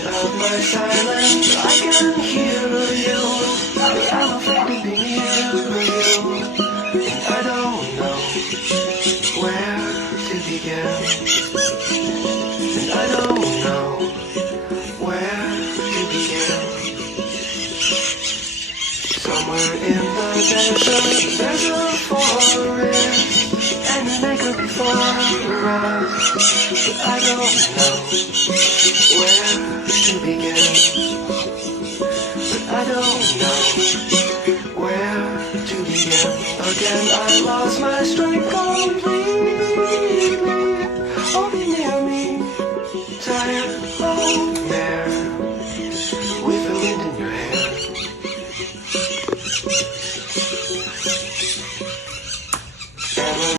spite of my silence, I can hear you, but I'm afraid to be near you. And I don't know where to begin, and I don't know where to begin. Somewhere in the desert, there's a forest, and we make it before us, but I don't know where to begin, but I don't know where to begin. Again, I lost my strength completely.